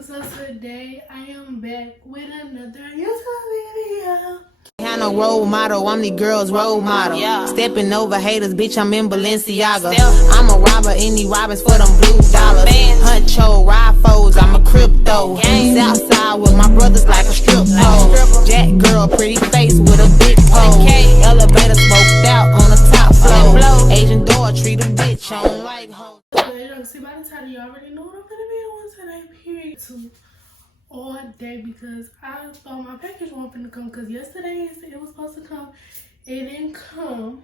YouTube, so today I am back with another YouTube video. Had no role model, I'm the girl's role model. Yeah. Stepping over haters, bitch, I'm in Balenciaga. I'm a robber, any robbers for them blue dollars. Huncho, ride foes, I'm a crypto. Southside with my brothers like a strip pole. Jack girl, pretty face with a big pole. Elevator smoked out on the top floor. Asian door, treat a bitch on like hoes. See, by the time you already know what I'm gonna be doing today, period. Two all day, because I thought my package wasn't gonna come, because yesterday it was supposed to come, it didn't come.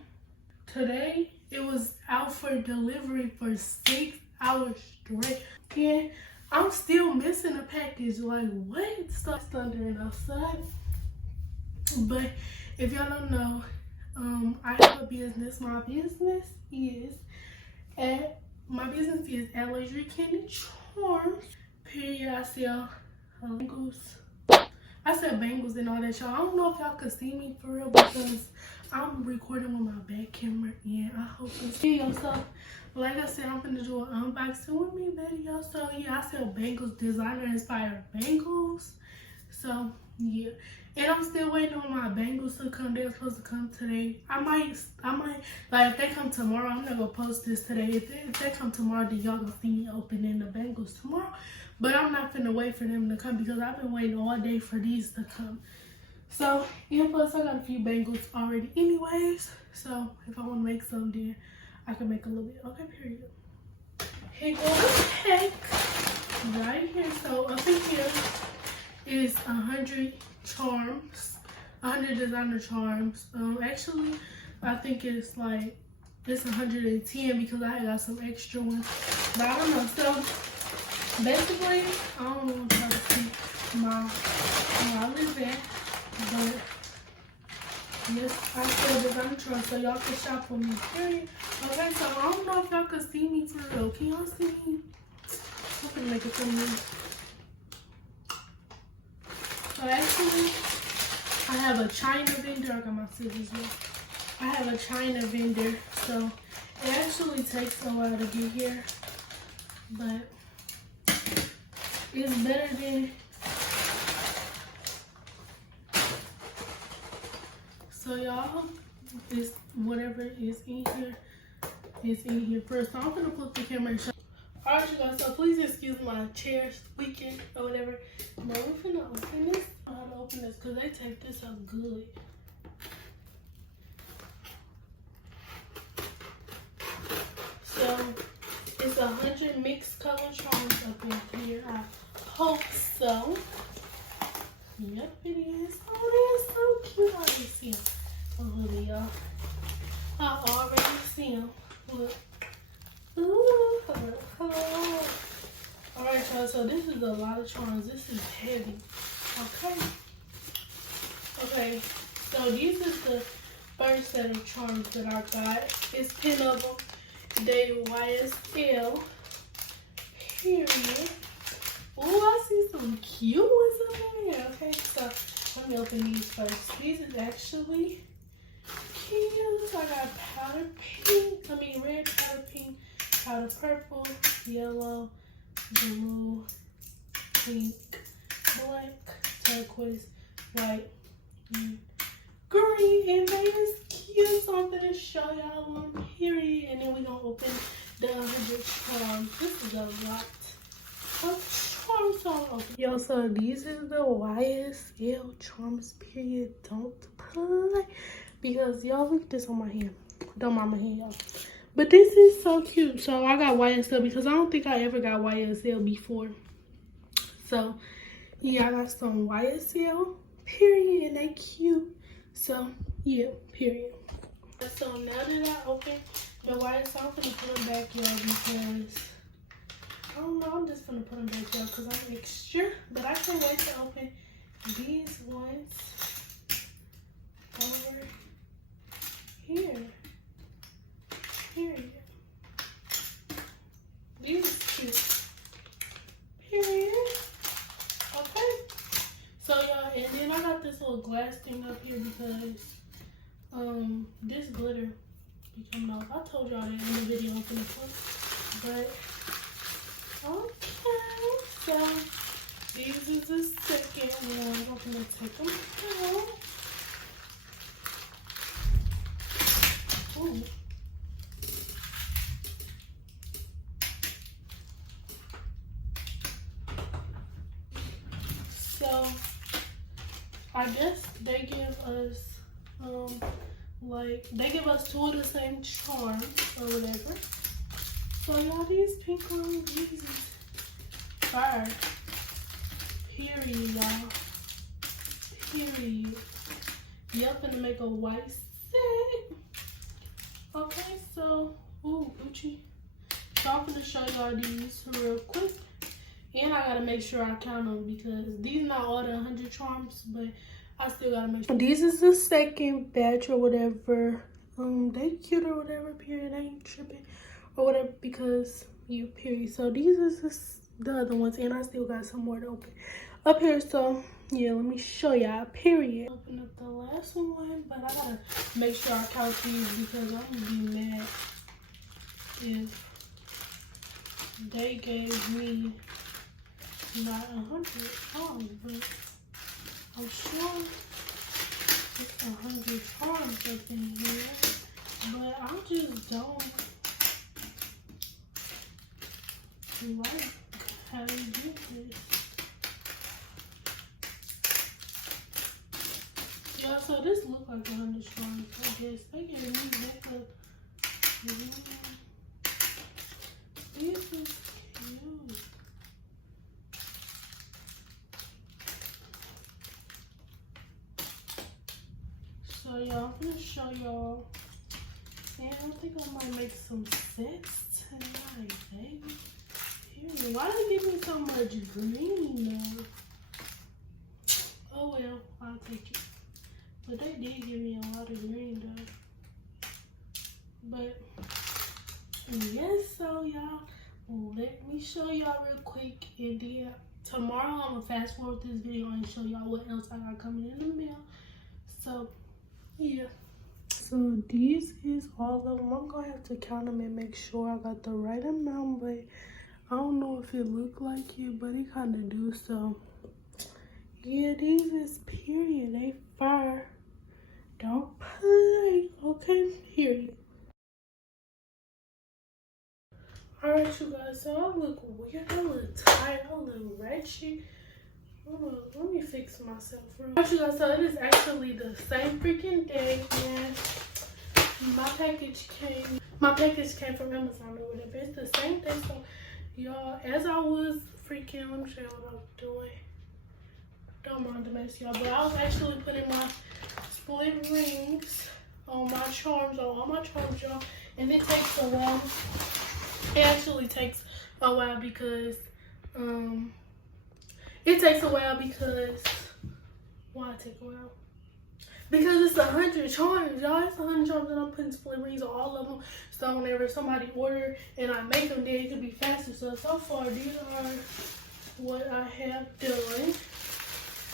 Today it was out for delivery for 6 hours straight, and I'm still missing a package. Like, what? Stuff's thundering outside. But if y'all don't know, I have a business. My business is at Lateee Candy Charms. Period. I sell bangles. I sell bangles and all that, y'all. I don't know if y'all could see me for real, because I'm recording with my back camera, and I hope you see y'all. So, like I said, I'm gonna do an unboxing with me video. So yeah, I sell bangles, designer inspired bangles. So yeah, and I'm still waiting on my bangles to come. They're supposed to come today. I might like, if they come tomorrow, I'm not gonna post this today. If they come tomorrow, then y'all gonna see me opening the bangles tomorrow. But I'm not finna wait for them to come, because I've been waiting all day for these to come. So, and plus I got a few bangles already anyways. So if I wanna make some, then I can make a little bit. Okay, period. Here goes the pack right here. So up in here is 100 charms, 100 designer charms. Actually, I think it's 110, because I got some extra ones, but I don't know. So basically, I don't know how to see my list there, but yes, I sell designer charms, so y'all can shop for me. Period. Okay, so I don't know if y'all can see me for real. Can y'all see me? I'm gonna make it for me. So actually, I have a China vendor. I got my scissors here. I have a China vendor, so it actually takes a while to get here, but it's better than. So y'all, it's whatever is in here is in here first. So I'm gonna flip the camera and show. Alright, you guys, so please excuse my chair squeaking or whatever. But we're gonna open this. I don't know how to open this, because they take this up good. So it's 100 mixed color charms up in here. I hope so. Yep, it is. Oh, they're so cute. I already see them. Oh, look, y'all. I already see them. Look. Ooh, hello. Alright, so this is a lot of charms. This is heavy. Okay, so these is the first set of charms that I got. It's 10 of them. They YSL. Period. Ooh, I see some cute ones up in here. Okay, so let me open these first. These is actually cute. I got powder pink. Red powder pink, powder purple, yellow, blue, pink, black, turquoise, white, and green. And they is cute. So I'm gonna show y'all one, period. And then we're gonna open the 100 charms. This is a lot of charms. So open. Yo, so these is the YSL charms, period. Don't play, because y'all look at this on my hand. Don't mind my hand, y'all. But this is so cute. So I got YSL, because I don't think I ever got YSL before. So yeah, I got some YSL, period, and they cute. So yeah, period. So now that I opened the YSL, I'm gonna put them back, y'all, because I don't know, I'm just gonna put them back, y'all, because I'm extra. But I can't wait to open these ones over here. Period. These are cute. Period. Okay. So y'all, and then I got this little glass thing up here, because this glitter be coming off. I told y'all that in the video opening, but okay. So These is the second one. I'm gonna take them out. Ooh. So I guess they give us like they give us 2 of the same charms or whatever. So y'all, these pink ones, these is fire. Period, y'all. Period. Yep, gonna make a white set. Okay, so ooh, Gucci. So I'm gonna show y'all these real quick. And I gotta make sure I count them because these not all the 100 charms, but I still gotta make sure. These is the second batch or whatever. They cute or whatever, period. I ain't tripping or whatever because you period. So these is the other ones, and I still got some more to open up here. So yeah, let me show y'all, period. Open up the last one, but I gotta make sure I count these because I'm gonna be mad if they gave me not 100 charms, but I'm sure it's 100 charms up in here, but I just don't like how they do this. Yeah, so this look like 100 charms, I guess. They gave me makeup. This is cute. So y'all, I'm gonna show y'all, and I think I might make some sets tonight, baby. Period. Why did they give me so much green though? Oh well, I'll take it. But they did give me a lot of green though. But yes, so y'all, let me show y'all real quick, and then tomorrow I'm gonna fast forward this video and show y'all what else I got coming in the mail. So yeah, so these is all of them. I'm gonna have to count them and make sure I got the right amount, but I don't know if it look like it, but it kind of do. So yeah, these is period. They fire. Don't play. Okay, period. Alright, you guys, so I look weird, I look tired, I look wretched. Hold on, let me fix myself real quick. Alright, you guys, so it is actually the same freaking day, and my package came from Amazon or whatever. It's the same thing. So y'all, as I was freaking, let me show you what I'm doing. Don't mind the mess, y'all, but I was actually putting my split rings on my charms, on all my charms, y'all, and it takes a while. It actually takes a while because why it take a while? Because it's 100 charms, y'all. It's 100 charms, and I'm putting split rings on all of them. So whenever somebody order and I make them, then it could be faster. So far, these are what I have done.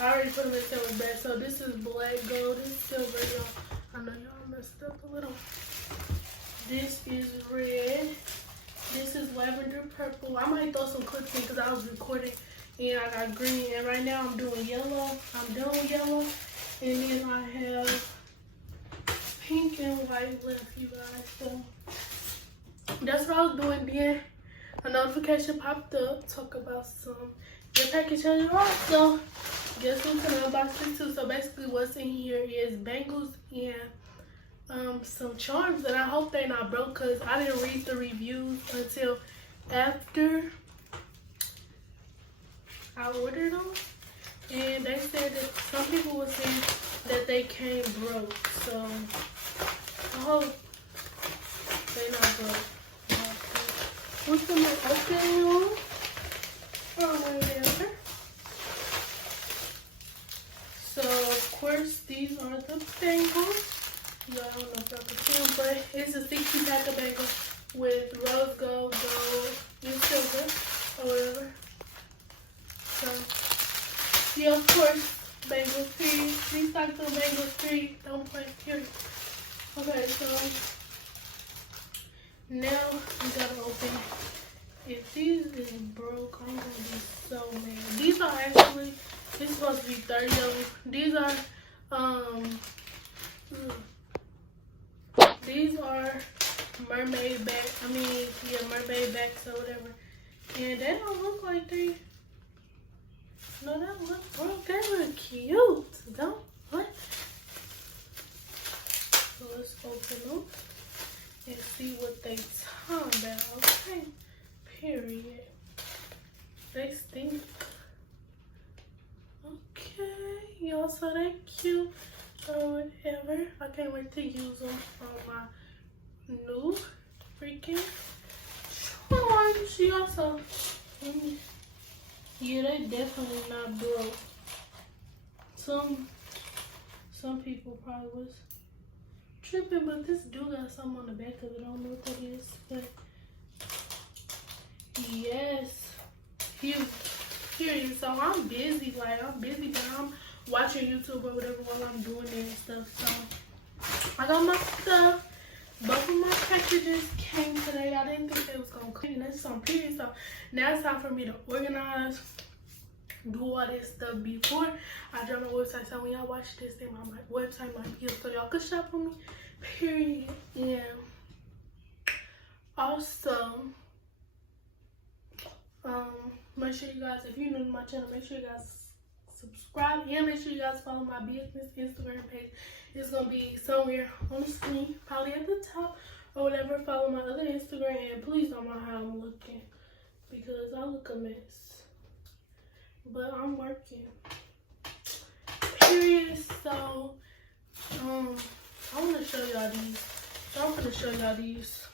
I already put them in silver bag. So this is black, gold, and silver, y'all. I know y'all messed up a little. This is red. This is lavender purple. I might throw some clips in because I was recording and I got green. And right now I'm doing yellow. I'm done with yellow. And then I have pink and white left, you guys. So that's what I was doing. Then a notification popped up. Talk about some your package has arrived. So guess who's gonna unbox it too? So basically what's in here is bangles and some charms, and I hope they're not broke because I didn't read the reviews until after I ordered them, and they said that some people were saying that they came broke. So I hope they're not broke. What's the most open one? Oh, whatever. So of course these are the bangles. I don't know if y'all can see them, but it's a 60 pack of bangles with rose gold, gold, and silver, or whatever. So, yeah, of course, bangles free. These types of bangles free. Don't play, period. Okay, so now we gotta open. If these is broke, I'm gonna be so mad. These are actually, it's supposed to be 30 of them. These are mermaid backs. Mermaid backs or whatever. And they don't look like they. No, that look cute. Don't what? So let's open them and see what they talking about. Okay. Period. They stink. Okay, y'all, so they cute or whatever. I can't wait to use them on my new freaking charms. Y'all, so yeah, they definitely not broke. Some people probably was tripping, but this do got something on the back of it. I don't know what that is, but yes, huge. Period. So I'm busy, but I'm watching YouTube or whatever while I'm doing it and stuff. So I got my stuff. Both of my packages came today. I didn't think they was gonna come. That's so pretty. So now it's time for me to organize, do all this stuff before I drop my website. So when y'all watch this, then my website might be up so y'all can shop for me. Period. And also, make sure you guys, if you're new to my channel, make sure you guys subscribe and make sure you guys follow my business Instagram page. It's gonna be somewhere on the screen, probably at the top or whatever. Follow my other Instagram and please don't mind how I'm looking because I look a mess, but I'm working. Period. So I want to show y'all these. So I'm gonna show y'all these.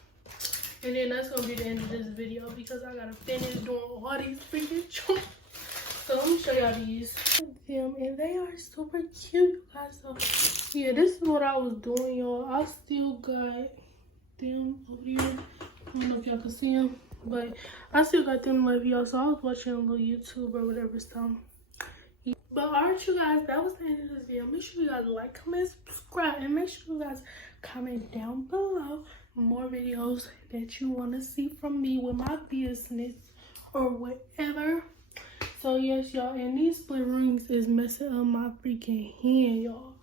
And then that's gonna be the end of this video because I gotta finish doing all these freaking chores. So let me show y'all these. And they are super cute, guys. So yeah, this is what I was doing, y'all. I still got them over here. I don't know if y'all can see them, but I still got them left, y'all. So I was watching a little YouTube or whatever stuff. Yeah. But alright, you guys, that was the end of this video. Make sure you guys like, comment, subscribe, and make sure you guys comment down below more videos that you want to see from me with my business or whatever. So yes, y'all, and these split rings is messing up my freaking hand, y'all,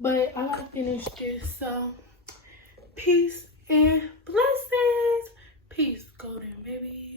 but I gotta finish this. So peace and blessings. Peace. Go there, baby.